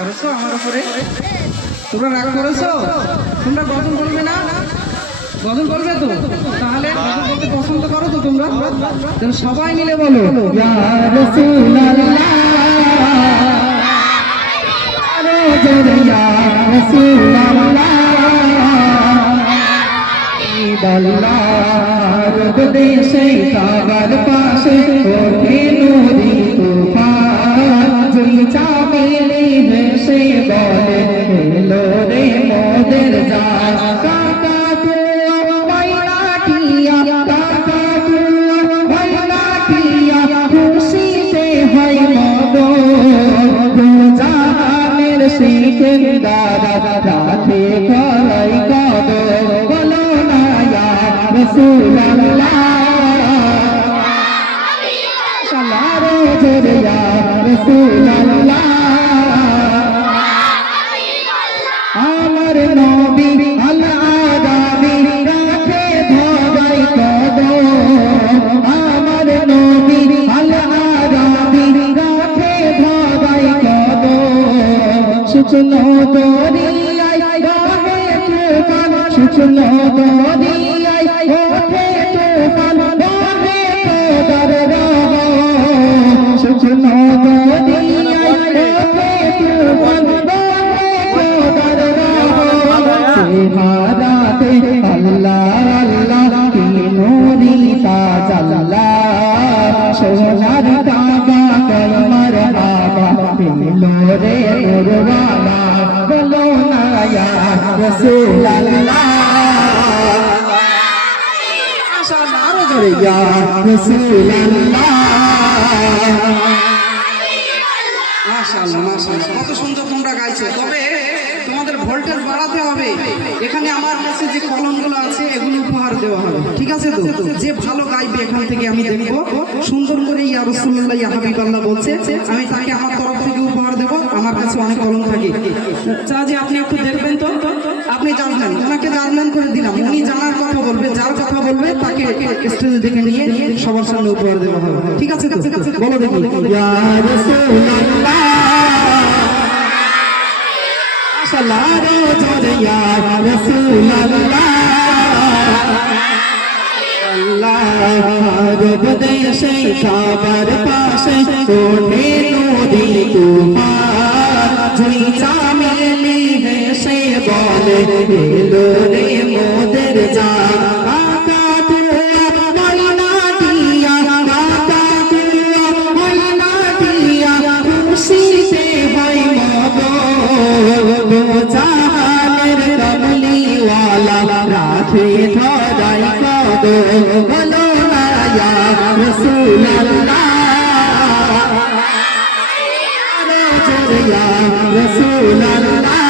করেছ আমার উপরে? তোমরা রাগ করেছ? তোমরা গজল করবে না? গজল করবে তো? তাহলে গজল পছন্দ করো তো তোমরা? সবাই মিলে বলো দেশে কাবার পাশে নদী তুফান জুই চামেলি ভেসে বলে, এলো রে মোদের জান কাকা তুয়া ময়না টিয়া কাকা তুয়া ময়না টিয়া খুশিতে হয় মদ জাহানের শিখেন দাদা, রাতে কলাই কদ বলো না ইয়া আমার নবী আল আদামি রাখে ধরাই কদ আমার নবী আল আদামি রাখে ধরাই কদ শুকনো দরিয়ায় গাহে তুফান শুকনো দরিয়ায় ওঠে তুফান। রহ শুকনো আল্লাহ আল্লাহ কি নুরি তাজাল্লা সোনার কাবা কলমর বাবা পিলো রে গুরবালা বলো না ইয়া রাসূলুল্লাহ আশা আরও জোরে ইয়া মাশাআল্লাহ মাশাআল্লাহ, কত সুন্দর তোমরা গাইছো। তবে তোমাদের ভোল্টেজ বাড়াতে হবে। এখানে আমার কাছে যে কলমগুলো আছে, এগুলো উপহার দেওয়া হবে। ঠিক আছে তো? যে ভালো গাইবে এখান থেকে আমি দেখব। সুন্দর করে ইয়া রাসূলুল্লাহ ইয়া হাবিবাল্লাহ বলছে, আমি তাকে আমার তরফ থেকে আমার কাছে অনেক কলম থাকে। চা যে আপনি একটু দেখবেন তো। আপনি জানলেন ওনাকে জানলেন করে দিলাম, উনি জানার কথা বলবে, যার কথা বলবে, তাকে স্টেজে দেখে নিয়ে সবার সামনে উপহার দেওয়া হবে। ঠিক আছে বলো দেখি। ইয়া রাসূলুল্লাহ। সালারো জোরে। ইয়া রাসূলুল্লাহ। আল্লাহর দেশে কাবার পাশে ওঠে নদী, তুফান জুই চামেলি হেসে বলে এলো রে মোদের হয় কমলিওয়ালা রাখে ধরাই কদ বলো না ইয়া জোরে ইয়া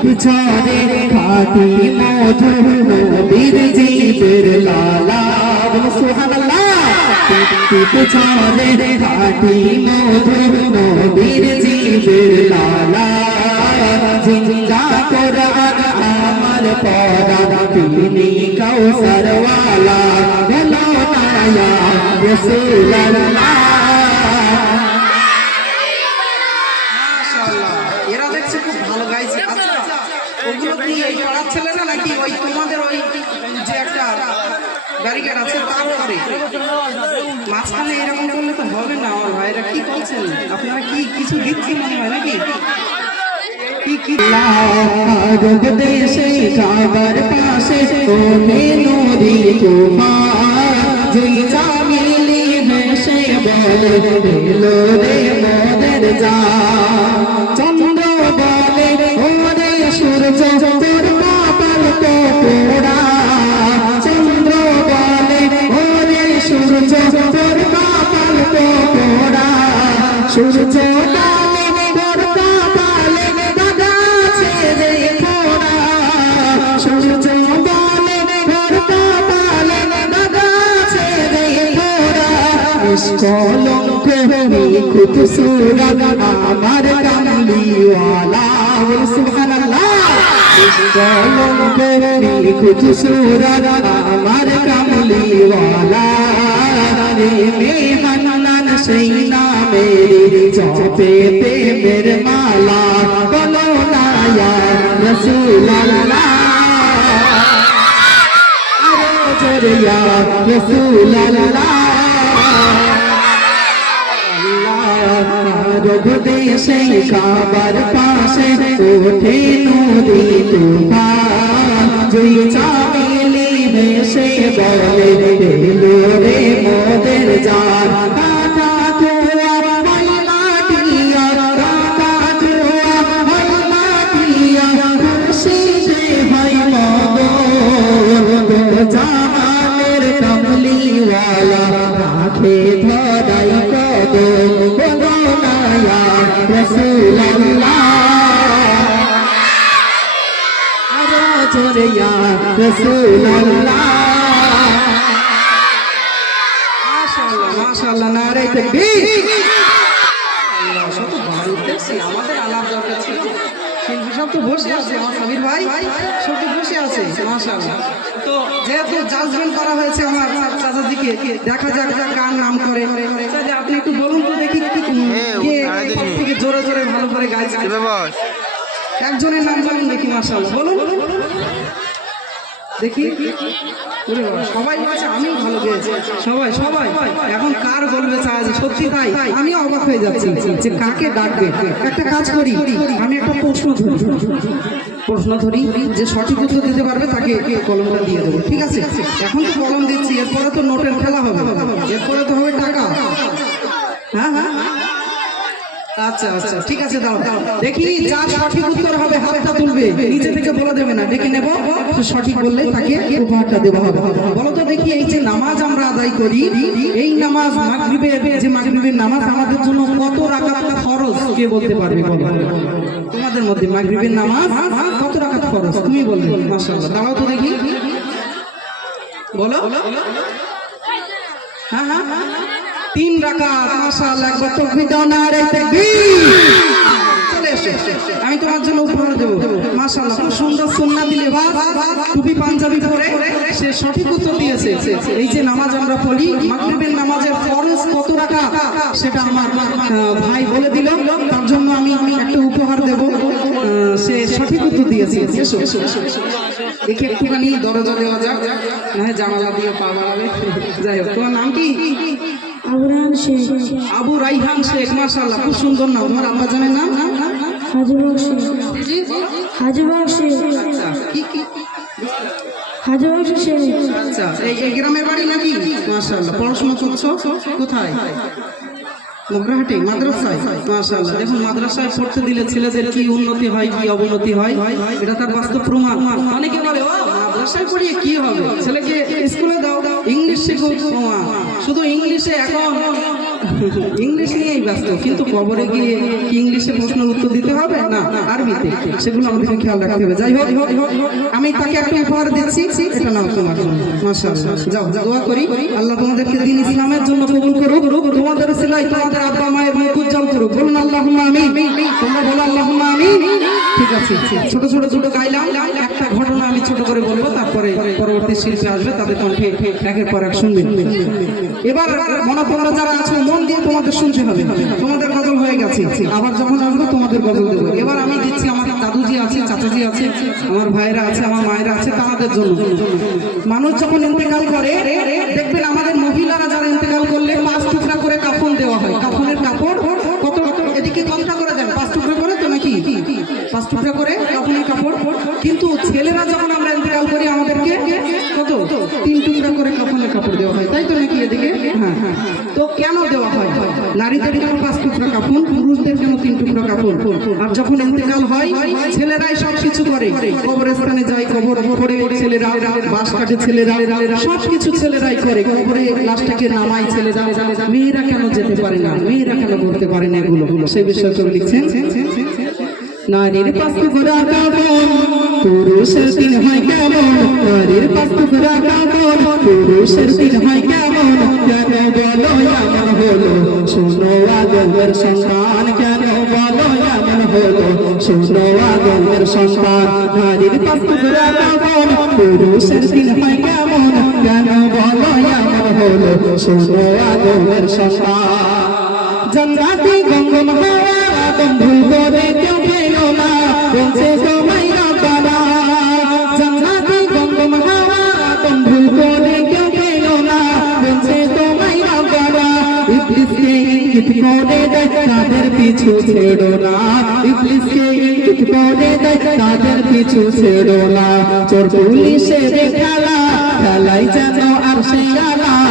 পিছনে খাটি মধু নবীর জীবের লালা। সুবহানাল্লাহ। পিছনে খাটি মধু নবীর জীবের লালা। জিন্দা কোরআন আমার পরা তিনি কাউসার ওয়ালা। বলো না ইয়া মাশাআল্লাহ এরা দেখছি খুব ভালো গাইছে আচ্ছা ওগুলো কি এই পাড়ার ছেলেরা নাকি ওই তোমাদের ওই যে একটা ব্যারিকেড আছে তার উপরে মাঝখানে এরকম করলে তো হবে না আমার ভাইরা কি বলছেন আপনারা কি কিছু দিচ্ছি মনে হয় নাকি? দেশে কাবার পাশে ও যা চন্দ্র বলে ওরে সূর্য তোর পোড়া। নিষ্কলঙ্ক নিখুঁত সুরত আমার কামলিওয়ালা বল সুবহানাল্লাহ নিষ্কলঙ্ক নিখুঁত সুরত আমার কামলিওয়ালা রে মেহমান সেই নামের জপে প্রেমের মালা বলো না ইয়া রাসূলুল্লাহ আরও জোরে ইয়া রাসূলুল্লাহ রঘুদেশে কাবার পাশে ওঠে নদী তুফান। জুই চামেলি ভেসে বলে রে মোদের জান। মাশাআল্লাহ নারে তাকবীর। আল্লাহ শত ভালো আমাদের আলাপ দরকার ছিল। শিল্পী সব তো বসে আছে আমার সাবির ভাই সব তো বসে আছে মাশাআল্লাহ। তো যেহেতু জাজমেন্ট করা হয়েছে আমার চাচাজিকে দেখা যাক কার নাম করে। তাহলে আপনি একটু বলুন তো দেখি কি থেকে জোরে জোরে ভালো করে গাইছে। একজনের নাম বলুন দেখি মাশাআল্লাহ বলুন। দেখি? সবাই বলছে আমি ভালো গেয়েছি সবাই সবাই, এখন কার বলবে চায় যে সত্যি তাই? আমি অবাক হয়ে যাচ্ছি যে কাকে ডাকবে? একটা কাজ করি, আমি একটা প্রশ্ন ধরি। প্রশ্ন ধরি যে সঠিক উত্তর দিতে পারবে, তাকে কলমটা দিয়ে দেবো, ঠিক আছে? এখন তো কলম দিচ্ছি, এরপরে তো নোটের খেলা হবে। এরপরে তো হবে টাকা। হ্যাঁ হ্যাঁ। আচ্ছা আচ্ছা ঠিক আছে, দাও দেখি যার সঠিক উত্তর হবে, হাতটা তুলবে। নিচে থেকে বলে দেবে না। ডেকে নেব। সঠিক বললে তাকে উপহারটা দেওয়া হবে। বলো তো দেখি, এই যে নামাজ আমরা আদায় করি, এই নামাজ মাগরিবের যে মাগরিবের নামাজ, আমাদের জন্য কত রাকাত ফরজ? কে বলতে পারবে তোমাদের মধ্যে মাগরিবের নামাজ কত রাকাত ফরজ? তুমি বলবে, মাশাআল্লাহ। দাঁড়াও তো দেখি। বলো? হ্যাঁ হ্যাঁ। তিন রাকাত, মাশাআল্লাহ, একবার তাকবীর দাও না রে তাকবীর চলে এসো। আমি তোমার জন্য উপহার দেব। মাশাআল্লাহ, খুব সুন্দর সুন্নাহ দিলে বা টুপি, পাঞ্জাবি পরে সে সঠিক উত্তর দিয়েছে। এই যে নামাজ আমরা পড়ি, মাগরিবের নামাজের ফরজ কত রাকাত? সেটা আমার ভাই বলে দিল। তার জন্য আমি আমি একটা উপহার দেব। সে সঠিক উত্তর দিয়েছে। এসো এসো। দেখি একটুখানি দরজা দেওয়া যাক। না জানালা দিয়ে পা বাড়াবে। যাই হোক, তোমার নাম কি? আবু রাইহান শেখ মাশাআল্লাহ খুব সুন্দর নাম। তোমার আব্বাজানের নাম নাম? হাজিবাগ শেখ। জি, শেখ। আচ্ছা কি কি? হাজিবাগ শেখ। আচ্ছা এই এই গ্রামের বাড়ি নাকি? মাশাআল্লাহ পড়াশোনা করছ? কোথায়? মোগরাহাটি মাদ্রাসায়? মাশাআল্লাহ দেখুন মাদ্রাসায় পড়তে দিলে ছেলেদের কি উন্নতি হয় কি অবনতি হয় এটা তার বাস্তব প্রমাণ। অনেকে বলে ও মাদ্রাসায় পড়িয়ে কি হবে? ছেলেকে স্কুলে দাও ইংলিশ শিখুক শুধু ইংলিশে এখন ইংলিশ নিয়েই ব্যস্ত কিন্তু কবরে গিয়ে ইংলিশে প্রশ্নের উত্তর দিতে হবে না আরবিতে? সেগুলো আমাদেরকে খেয়াল রাখতে হবে। যাই হোক আমি তাকে একটা উপহার দিচ্ছি এটা নাও তোমার মাশাআল্লাহ যাও দোয়া করি। আল্লাহ তোমাদেরকে দিন ইসলামের জন্য কবুল করুক। তোমাদের সিলাই তোমাদের আব্বা মায়ের মুখ উজ্জ্বল করুক। বলুন আল্লাহুম্মা আমিন। তোমরা বলো আল্লাহুম্মা আমিন। ঠিক আছে ছোট ছোট দুটো গাইলাম। একটা ঘটনা আমি ছোট করে বলব, তারপরে পরবর্তী শিল্পী আসবে, তাদের কণ্ঠে একের পর এক শুনবেন এবার মনোপন্ন যারা আছো, মন দিয়ে তোমাদের শুনতে হবে। তোমাদের গজল হয়ে গেছে। আবার যখন আসব, তোমাদের গজল দেবো। এবার আমি দিচ্ছি, আমার দাদুজি আছে, চাচাজি আছে, আমার ভাইরা আছে, আমার মায়েরা আছে তাদের জন্য। মানুষ যখন ইন্তেকাল করে, দেখবেন আমাদের মহিলারা যারা ইন্তেকাল করলে পাঁচ টুকরা করে কাফন দেওয়া হয়। টুকরা করে কাফনের কাপড়। কিন্তু ছেলেরা যখন আমরা ইন্তেকাল করি, আমাদেরকে কত? তিন টুকরা করে কাফনের কাপড় দেওয়া হয়। তাই তো নাকি এদিকে? হ্যাঁ হ্যাঁ। তো কেন দেওয়া হয়? নারীদের কেন পাঁচ টুকরা কাপড়? পুরুষদের কেন তিন টুকরা কাপড়? আর যখন ইন্তেকাল হয়, ছেলেরাই সব কিছু করে। কবরস্থানে যায়, কবর পড়ে, ছেলেরা বাস কাটে, ছেলেরা সব কিছু ছেলেরাই করে। কবরে লাশটাকে নামাই ছেলেরা। মেয়েরা কেন যেতে পারে না? মেয়েরা কেন করতে পারে না এগুলো? সেই বিষয়ে লিখছেন? নারীর টুকরা কাপড় পুরুষের দিন হয় কেমন? নারীর পাস্তুকরা কেমন পুরুষের দিন হয় কেমন? কেন বলো এমন হলো? শোনো আগমের সন্তান কেন বলো এমন হলো? শোনো আগমের সন্তান নারীর পাস্তুকরা কেমন পুরুষের দিন হয় কেমন? কেন বলো এমন হলো? শোনো আগমের সন্তান। জন্নাতি গঙ্গম হাওয়া বন্ধু করে কেউ পেল না। বলছে সময় না পারা জন্নাতি হাওয়া। বন্ধু করে কেউ পেল না। বলছে তোমায় না ইবলিসকে ইঙ্গিত করে দেয়, তাদের পিছু ছেড়ো না। ইবলিসকে ইঙ্গিত করে দেয়, তাদের পিছু ছেড়ো না। চোর পুলিশের খেলা, খেলাই যেন আর সেই আলা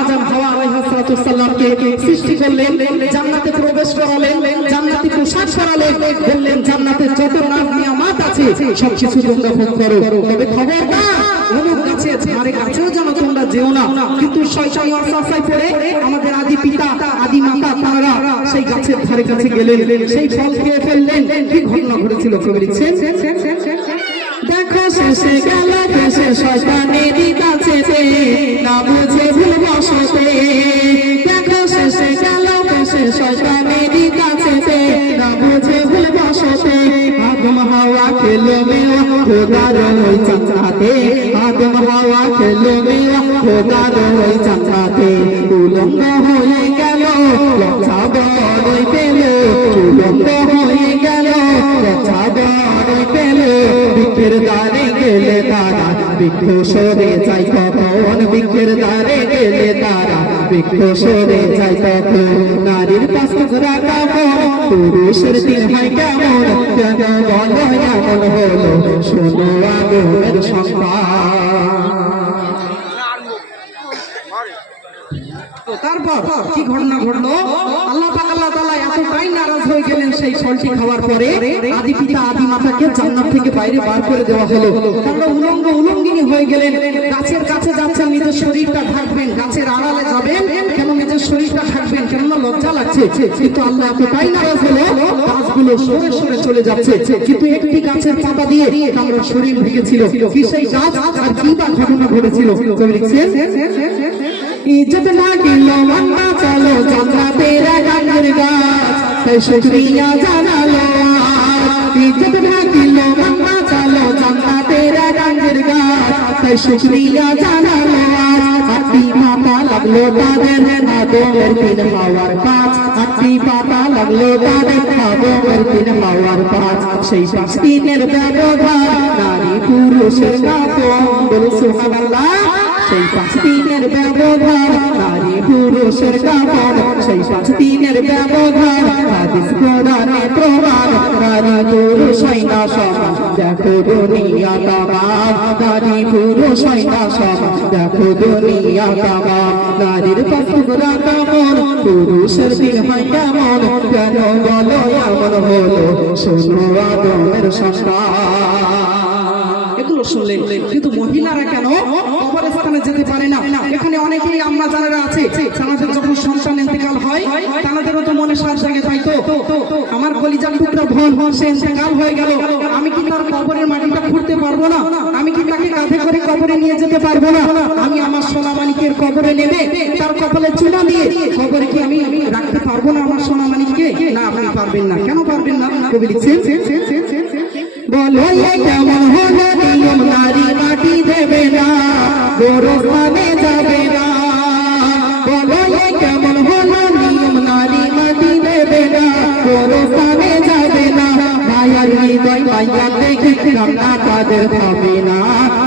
আম্মা হাওয়া আলাইহিস সৃষ্টি করলেন, জান্নাতে প্রবেশ করালেন, জান্নাতি পোশাক পরালেন, বললেন, জান্নাতে যত নাজ নিয়ামত আছে, সব কিছু তোমরা ভোগ করো। তবে খবরদার, অমুক গাছে ঝাড়ে গাছেও যেন তোমরা যেও না। কিন্তু শয়তান ওয়াসওয়াসায় পড়ে আমাদের আদি পিতা, আদি মাতা, তারা সেই গাছের ধারে কাছে গেলেন, সেই ফল খেয়ে ফেললেন। কি ঘটনা ঘটেছিল কবি লিখছেন শেষে গেল দেশে শয়তানেরই কাছে না বুঝে ভুল বসতে। দেখো শেষে গেল দেশে শয়তানেরই কাছে না বুঝে ভুল বসতে। আদম হাওয়া খেলো মেওয়া খোদার সরে যাই কখন বৃক্ষের দ্বারে গেলে তারা বৃক্ষ সরে যাই কখন নারীর পাস্তরা কেমন? পুরুষের দিন হয় কেমন? কেন বলো এমন হলো? শোনো আগের সংবাদ। তারপর কি ঘটনা ঘটলো? আল্লাহ পাক তাআলা এতটাই নারাজ হয়ে গেলেন সেই ফলটি খাওয়ার পরে আদি পিতা, আদি মাতাকে জান্নাত থেকে বাইরে বার করে দেওয়া হলো। তারা উলঙ্গ উলঙ্গিনী হয়ে গেলেন। গাছের কাছে যাচ্ছেন, নিজের শরীরটা ঢাকবেন। গাছের আড়ালে যাবেন, কেন নিজের শরীরটা ঢাকবেন, কেননা লজ্জা লাগছে। কিন্তু আল্লাহ এতটাই নারাজ হলো, গাছগুলো সরে সরে চলে যাচ্ছে। কিন্তু একটি গাছের পাতা দিয়ে আমরা শরীর ঢেকেছিল কি সেই গাছ? আর কি ঘটনা ঘটেছিল? কবি লিখছেন ইজ্জত না গেল মান্না চলো জান্নাতে রাগানের গাছ তাই শুকরিয়া জানালো আজ। ইজ্জত না গেল মান্না চলো জান্নাতে রাগানের গাছ তাই শুকরিয়া জানালো আজ। আটটি পাতা লাগল তাদের আদমের তিন হাওয়ার পাঁচ আটটি পাতা লাগল তাদের আদমের তিন হাওয়ার পাঁচ সেই পাঁচ দিনের ব্যবধান নারী পুরুষের কাপন বলে সুবহানাল্লাহ সেই পাঁচ দিনের ব্যবধান নারী পুরুষের কাপড় সেই পাঁচ দিনের ব্যবধান হাদিস কোরআনে প্রমাণ নারী পুরুষ না সমান দেখো দুনিয়া তামাম নারী পুরুষ না সমান দেখো দুনিয়া তামাম নারীর পাশুরা কেমন পুরুষের দিন কেমন কেন বলো এমন হলো শোনো আদমের সংস্কার এগুলো শুনলেন কিন্তু মহিলারা কেন কবরস্থানে যেতে পারে না? এখানে অনেকেই আমরা যারা আছে আমাদের যখন সন্তান ইন্তেকাল হয়, তাদেরও তো মনে সাজ জাগে, তাই তো? আমার কলিজার টুকরা ভন ভন সে ইন্তেকাল হয়ে গেল। আমি কি তার কবরের মাটিটা খুঁড়তে পারব না? আমি কি তাকে কাঁধে করে কবরে নিয়ে যেতে পারব না? আমি আমার সোনা মানিকের কবরে নেবে, তার কপালে চুনা দিয়ে কবরে কি আমি রাখতে পারব না আমার সোনা মানিককে? না, আপনি পারবেন না। কেন পারবেন না? কবি লিখছেন, বলো কেমন হলো কান্না তাদের থামে না।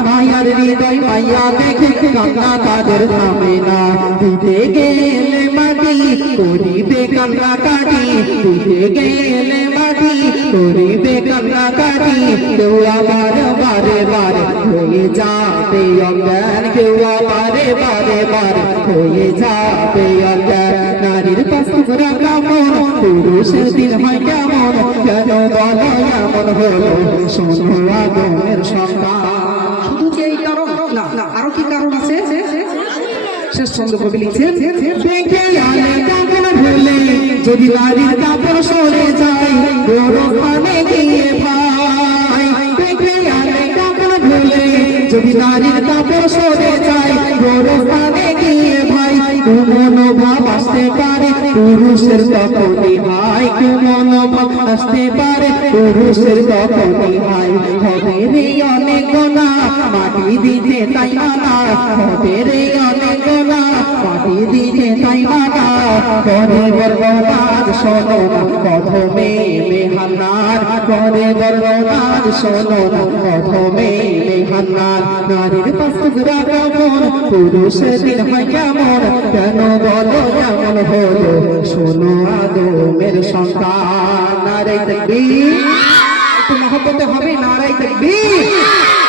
মায়ার হৃদয় মাইয়া দেখে কান্না তাদের থামে না। দিতে গেলে মাটি, করিবে কান্না কাটি। দিতে গেলে মাটি, করিবে কান্না কাটি। কেউ আবার বারে বারে হয়ে যাবে হলো ভুলে যদি নারীর কাপড় সরে যায় ওখানে গিয়ে আলে কাপড় ভুলে যদি নারীর কাপড় সরে যায় ওখানে গিয়ে ভাই পারে পুরুষের তখনই হয় কোমন ভাব আসতে পারে পুরুষের তখনই হয় হবে রে অনেক গোনা মাটি দিতে তাই মানা হবে রে অনেক গোনা মাটি দিতে তাই মানা করে বর্ণনার শোনো না প্রথমে মেহান্নার করে বর্ণনার শোনো না প্রথমে মেহান্নার নারীর পাস্তুরা কেমন? পুরুষের দিন হয় কেমন? কেন বলো কেমন হলো? শোনো আদমের সন্তান নারী দেখবি। একটু হবে নারাই তাকবীর